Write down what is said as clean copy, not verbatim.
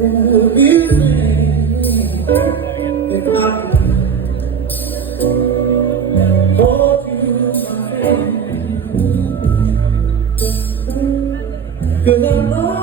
would be saying if I could hold you in my hand? 'Cause I know